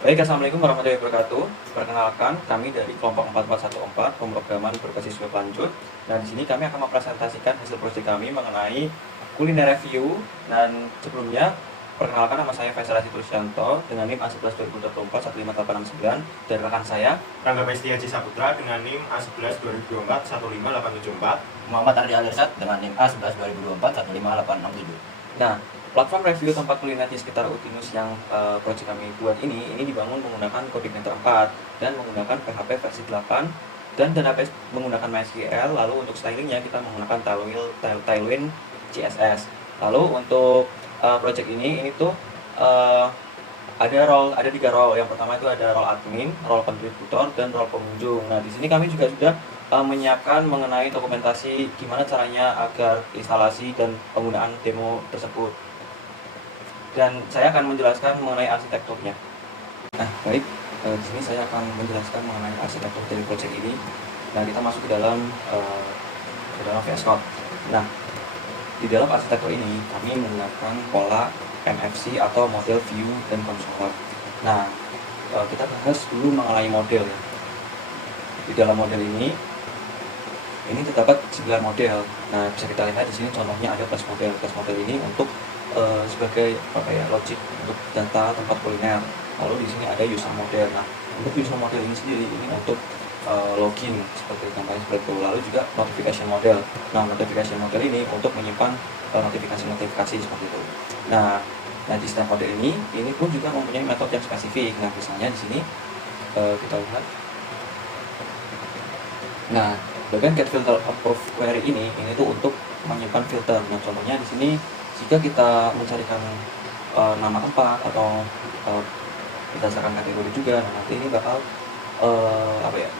Baik, assalamualaikum warahmatullahi wabarakatuh. Perkenalkan, kami dari kelompok 4414 pemrograman berbasis web lanjut. Nah, di sini kami akan mempresentasikan hasil proyek kami mengenai kuliner review. Dan sebelumnya, perkenalkan, nama saya Faisal Situsyanto dengan NIM A11 2024 15869 dan rekan saya Rangga Pesti Haji Saputra dengan NIM A11 2024 15874. Muhammad Ardi Alirsat dengan NIM A11 2024 15867. Nah, platform review tempat kuliner di sekitar Utinus yang proyek kami buat ini dibangun menggunakan CodeIgniter 4 dan menggunakan PHP versi 8 dan database menggunakan MySQL. Lalu untuk stylingnya kita menggunakan Tailwind CSS. Lalu untuk proyek ini tuh ada 3 role. Yang pertama itu ada role admin, role kontributor, dan role pengunjung. Nah, di sini kami juga sudah menyiapkan mengenai dokumentasi gimana caranya agar instalasi dan penggunaan demo tersebut. Dan saya akan menjelaskan mengenai arsitekturnya. Nah, baik, di sini saya akan menjelaskan mengenai arsitektur dari proyek ini. Nah, kita masuk ke dalam VS Code. Nah, di dalam arsitektur ini kami menggunakan pola MFC atau model view dan controller. Nah, kita bahas dulu mengenai model ya. Di dalam model ini terdapat 9 model. Nah, bisa kita lihat di sini contohnya ada class model. Class model ini untuk sebagai logik untuk data tempat kuliner. Lalu di sini ada user model. Nah, untuk user model ini sendiri ini untuk login seperti contohnya seperti itu. Lalu juga notification model. Nah, notification model ini untuk menyimpan notifikasi seperti itu. Nah, di setiap model ini pun juga mempunyai metode yang spesifik. Nah, misalnya di sini kita lihat. Nah, bagian get filter approve query ini tuh untuk menyimpan filter. Nah, contohnya di sini jika kita mencarikan nama tempat atau berdasarkan kategori juga, nah nanti ini bakal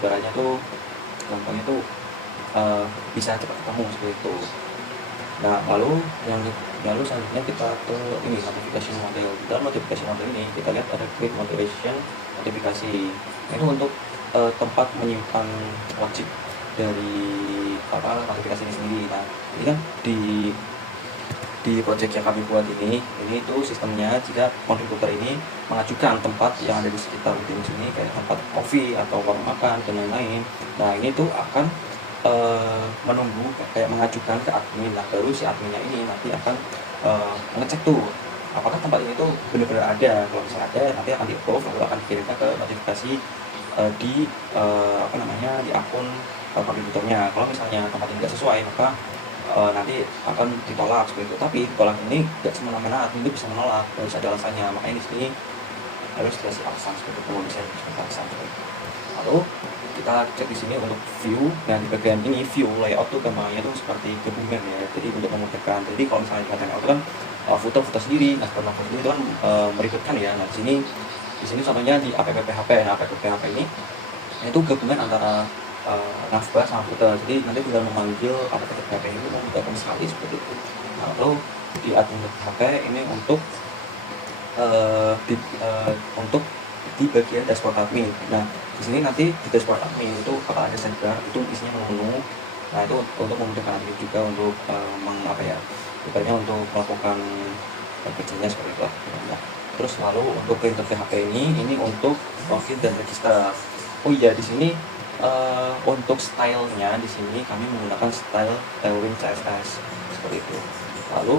ibaratnya tuh gampangnya tuh bisa cepat ketemu seperti itu. Nah, lalu selanjutnya kita ke ini notification model. Dalam notification model ini kita lihat ada create moderation notifikasi. Itu untuk tempat menyimpan wajib dari notifikasi ini sendiri. Nah, ini kan di project yang kami buat ini tuh sistemnya jika kontributor ini mengajukan tempat yang ada di sekitar di sini kayak tempat kopi atau warung makan dan lain-lain. Nah, ini tuh akan menunggu kayak mengajukan ke admin. Nah, baru si adminnya ini nanti akan mengecek tuh apakah tempat ini tuh benar-benar ada. Kalau misalnya ada, nanti akan di-approve lalu akan dikirimkan ke notifikasi di akun kontributornya. Kalau misalnya tempat ini tidak sesuai, maka nanti akan ditolak seperti itu. Tapi ditolak ini tidak semena-mena admin itu bisa menolak, harus ada alasannya. Makanya di sini harus dikasih alasan seperti itu, bisa alasan seperti itu. Lalu kita cek di sini untuk view. Nah, di bagian ini view layout tuh gampangnya tuh seperti gabungan ya. Jadi untuk memudahkan. Jadi kalau misalnya kita layout kan footer sendiri. Nah, setelah footer itu kan meribetkan ya. Nah, di sini contohnya di app PHP. Nah, app PHP ini itu gabungan antara navbar sama footer. Jadi nanti tinggal memanggil app PHP ini memudahkan sekali seperti itu. Nah, lalu di admin PHP ini untuk di bagian dashboard admin. Nah, di sini nanti di dashboard admin itu bakal ada sidebar, itu isinya menu. Nah, itu untuk memudahkan admin juga untuk ibaratnya untuk melakukan kerjanya seperti itu. Nah, terus lalu untuk printer PHP ini untuk login dan register. Oh iya, di sini untuk stylenya di sini kami menggunakan style Tailwind CSS seperti itu. Lalu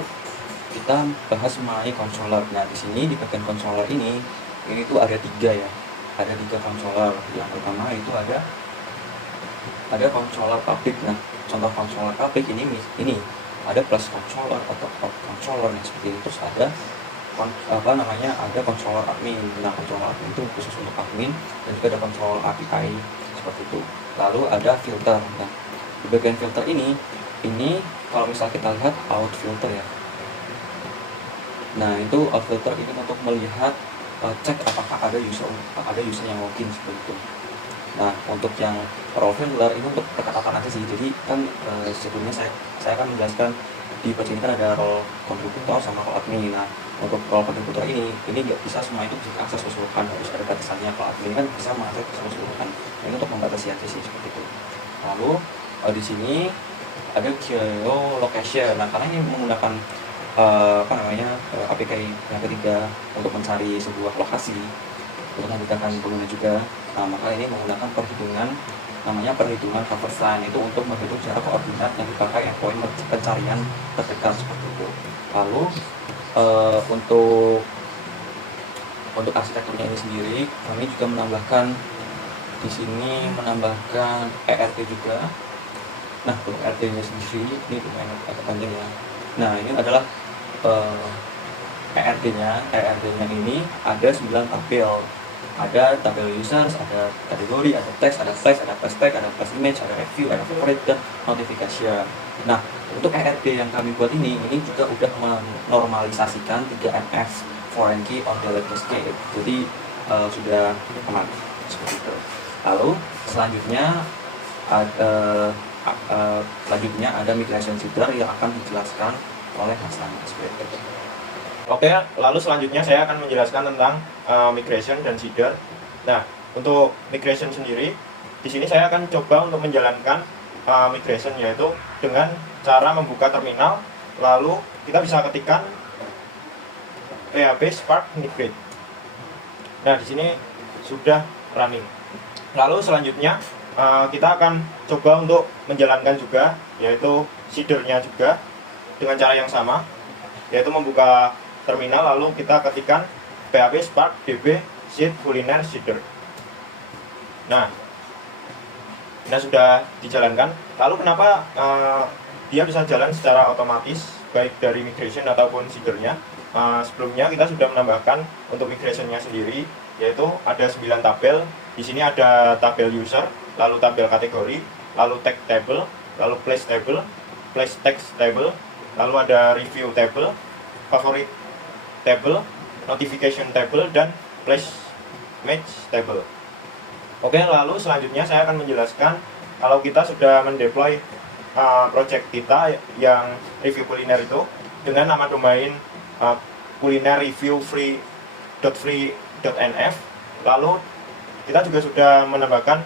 kita bahas mengenai controller. Nah, di sini di bagian controller ini tuh ada 3 ya. Ada 3 controller. Yang pertama itu ada controller public. Nah, contoh controller public ini ada plus controller atau controller yang seperti ini. Terus ada ada controller admin. Nah, controller admin itu khusus untuk admin, dan juga ada controller API seperti itu. Lalu ada filter. Nah, di bagian filter ini kalau misal kita lihat out filter ya. Nah, itu out filter ini untuk melihat cek apakah ada user yang login seperti itu. Nah, untuk yang role filter ini untuk perkenalan aja sih. Jadi kan sebelumnya saya akan menjelaskan di page ini kan ada role kontributor sama role admin. Nah, untuk role kontributor ini nggak bisa semua itu bisa akses keseluruhan, harus ada batasannya. Kalau admin kan bisa mengakses keseluruhan. Nah, ini untuk membatasi aja sih seperti itu. Lalu di sini ada geolocation. Nah, karena ini menggunakan APK yang ketiga untuk mencari sebuah lokasi. untuk memudahkan pengguna juga. Nah, maka ini menggunakan perhitungan namanya perhitungan cover sign, itu untuk menghitung jarak koordinat yang dipakai endpoint pencarian terdekat seperti itu. Lalu untuk arsitekturnya ini sendiri, kami juga menambahkan di sini ERT juga. Nah, untuk ERT-nya sendiri ini lumayan agak panjang ya. Nah, ini adalah ERT-nya ini ada 9 tabel. Ada tabel users, ada kategori, ada teks, ada flash, ada flash tag, ada flash image, ada review, ada favorite, dan notification. Nah, untuk ERT yang kami buat ini juga udah menormalisasikan 3NF foreign key on the landscape. Jadi sudah aman seperti itu. Lalu selanjutnya ada migration seeder yang akan dijelaskan oleh Mas Anas. Oke, lalu selanjutnya saya akan menjelaskan tentang migration dan seeder. Nah, untuk migration sendiri, di sini saya akan coba untuk menjalankan migration, yaitu dengan cara membuka terminal, lalu kita bisa ketikkan PHP Spark Migrate. Nah, di sini sudah running. Lalu selanjutnya kita akan coba untuk menjalankan juga, yaitu seedernya juga dengan cara yang sama, yaitu membuka terminal lalu kita ketikkan PHP Spark DB seed kuliner seeder. Nah, ini sudah dijalankan. Lalu kenapa dia bisa jalan secara otomatis baik dari migration ataupun seedernya? Sebelumnya kita sudah menambahkan untuk migrationnya sendiri, yaitu ada 9 tabel. Di sini ada tabel user, lalu tabel kategori, lalu tag table, lalu place table, place text table, lalu ada review table, favorite table, notification table, dan place match table. Oke, lalu selanjutnya saya akan menjelaskan kalau kita sudah mendeploy project kita yang review kuliner itu dengan nama domain kuliner review free.free.nf. Lalu kita juga sudah menambahkan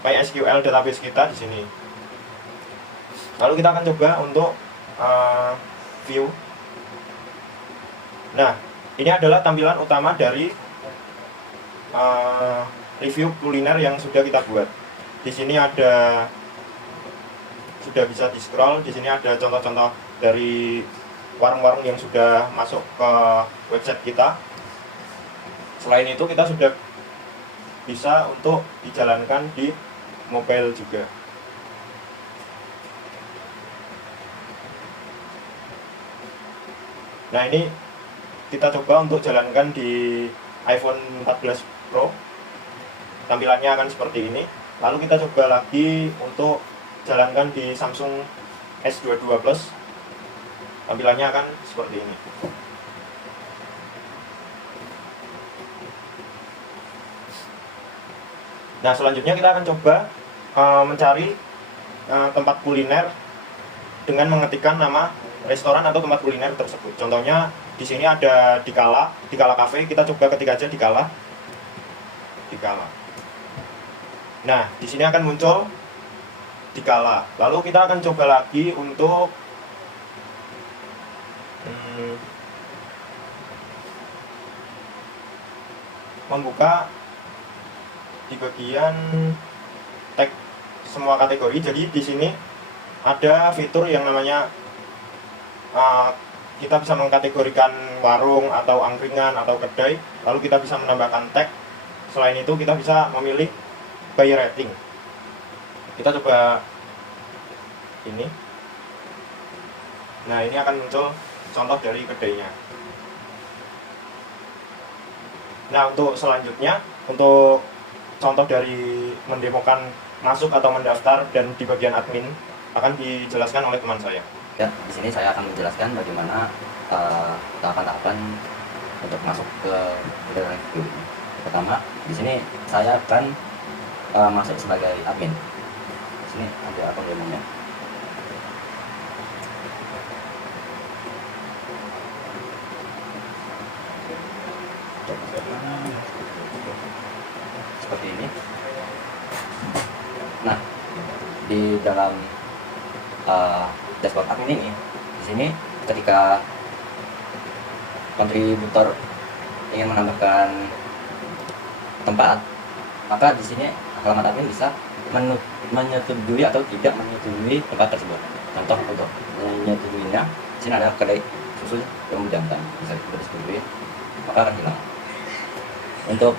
MySQL database kita di sini. Lalu kita akan coba untuk view. Nah, ini adalah tampilan utama dari review kuliner yang sudah kita buat. Di sini sudah bisa di scroll. Di sini ada contoh-contoh dari warung-warung yang sudah masuk ke website kita. Selain itu kita sudah bisa untuk dijalankan di mobile juga. Nah, ini kita coba untuk jalankan di iPhone 14 Pro. Tampilannya akan seperti ini. Lalu kita coba lagi untuk jalankan di Samsung S22 Plus. Tampilannya akan seperti ini. Nah, selanjutnya kita akan coba mencari tempat kuliner dengan mengetikkan nama restoran atau tempat kuliner tersebut. Contohnya di sini ada Dikala Cafe. Kita coba ketik aja Dikala. Nah, di sini akan muncul Dikala. Lalu kita akan coba lagi untuk membuka di bagian tag semua kategori. Jadi di sini ada fitur yang namanya kita bisa mengkategorikan warung atau angkringan atau kedai, lalu kita bisa menambahkan tag. Selain itu kita bisa memilih by rating. Kita coba ini. Nah, ini akan muncul contoh dari kedainya. Nah, untuk selanjutnya, untuk contoh dari mendemokan masuk atau mendaftar dan di bagian admin akan dijelaskan oleh teman saya. Ya, di sini saya akan menjelaskan bagaimana tahapan-tahapan untuk masuk ke review ini. Pertama, di sini saya akan masuk sebagai admin. Di sini ada akun demonya. Seperti ini. Nah, di dalam dashboard admin ini, di sini ketika kontributor ingin menambahkan tempat, maka di sini alamat admin bisa menyetujui atau tidak menyetujui tempat tersebut. Contoh untuk menyetujuinya, di sini ada kedai susu yang menjantan, bisa disetujui, maka akan hilang. Untuk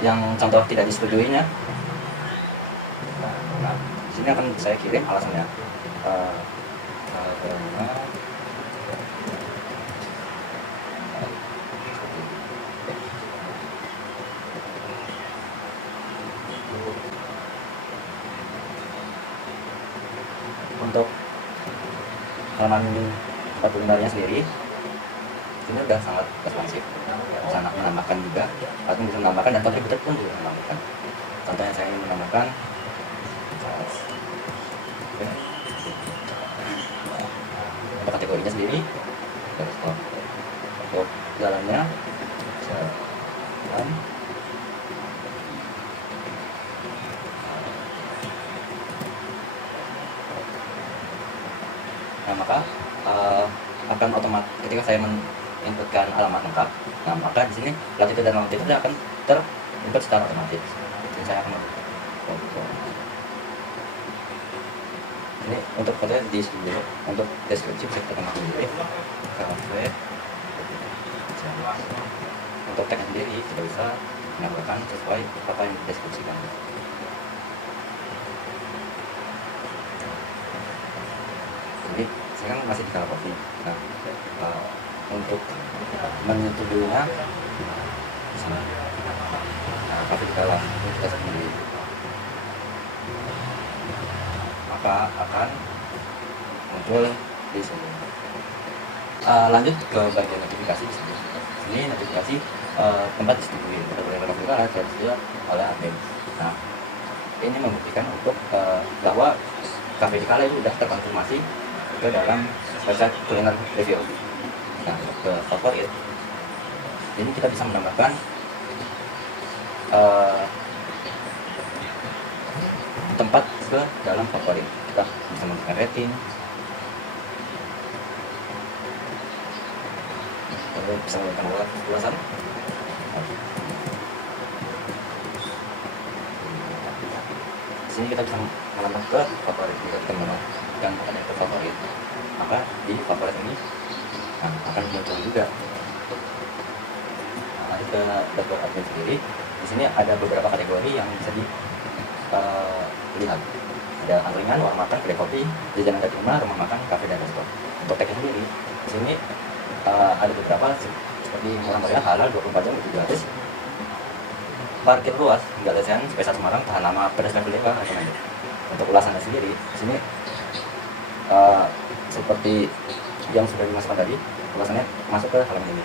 yang contoh tidak disetujuinya, nah, di sini akan saya kirim alasannya. Karena untuk halaman tempat kulinernya sendiri ini udah sangat responsif, sangat menambahkan juga, atau bisa menambahkan dan kontributor pun juga menambahkan. Contohnya saya ingin menambahkan untuk kategorinya sendiri, untuk jalannya jalan. Nah, maka akan otomatis ketika saya menginputkan alamat lengkap, nah maka di sini latitude dan longitude akan terinput secara otomatis. Jadi saya akan ini untuk fotonya di sini dulu. Untuk deskripsi bisa kita tambahkan sendiri. Cafe. Untuk tag sendiri kita bisa menambahkan sesuai apa yang dideskripsikan. Jadi saya kan masih di Kala Coffee. Nah, untuk menyetujuinya di sini. Nah, Coffee di Kala kita sendiri, maka akan muncul di sini. Lanjut ke bagian notifikasi di sini. Ini notifikasi tempat disetujui oleh Coffee dan juga oleh admin. Nah, ini membuktikan untuk bahwa Cafe di Kala itu sudah terkonfirmasi ke dalam website kuliner review. Nah, ke favorit ini kita bisa menambahkan tempat ke dalam favorit. Kita bisa memberikan rating, lalu bisa memberikan ulasan. Di sini kita bisa menambah ke favorit. Jika kita menambahkan ada ke favorit, maka di favorit ini akan muncul juga. Nah, ke dashboard admin sendiri, di sini ada beberapa kategori yang bisa dilihat. Ada angkringan, warung makan, kedai kopi, jajanan kaki lima, rumah makan, kafe dan resto. Untuk tagnya sendiri, di sini ada beberapa seperti murah meriah, halal, 24 jam, itu gratis. Parkir luas, hingga lesehan, spesial Semarang, tahan lama, pedas level 5, recommended. Untuk ulasannya sendiri, di sini seperti yang sudah dimasukkan tadi, ulasannya masuk ke halaman ini.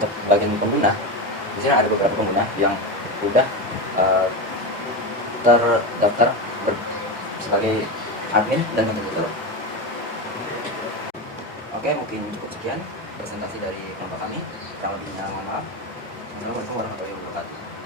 Untuk bagian pengguna, di sini ada beberapa pengguna yang sudah terdaftar sebagai admin dan kontributor. Oke, mungkin cukup sekian presentasi dari kelompok kami. Kurang lebihnya mohon maaf. Assalamualaikum warahmatullahi wabarakatuh.